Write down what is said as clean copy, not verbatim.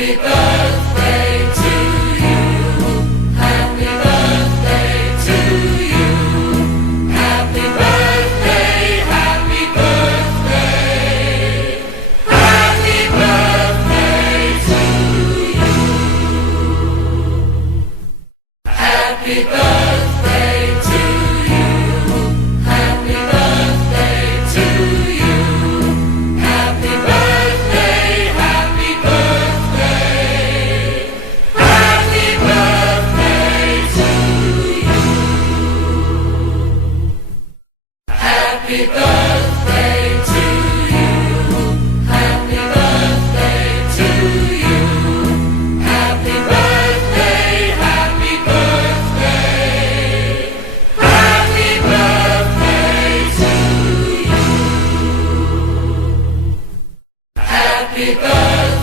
Happy birthday to you. Happy birthday to you. Happy birthday, happy birthday. Happy birthday to you. Happy birthday to you. Happy birthday to you. Happy birthday, happy birthday. Happy birthday to you. Happy birthday to you. Happy birthday to you. Happy birthday, happy birthday. Happy birthday to you. Happy birthday.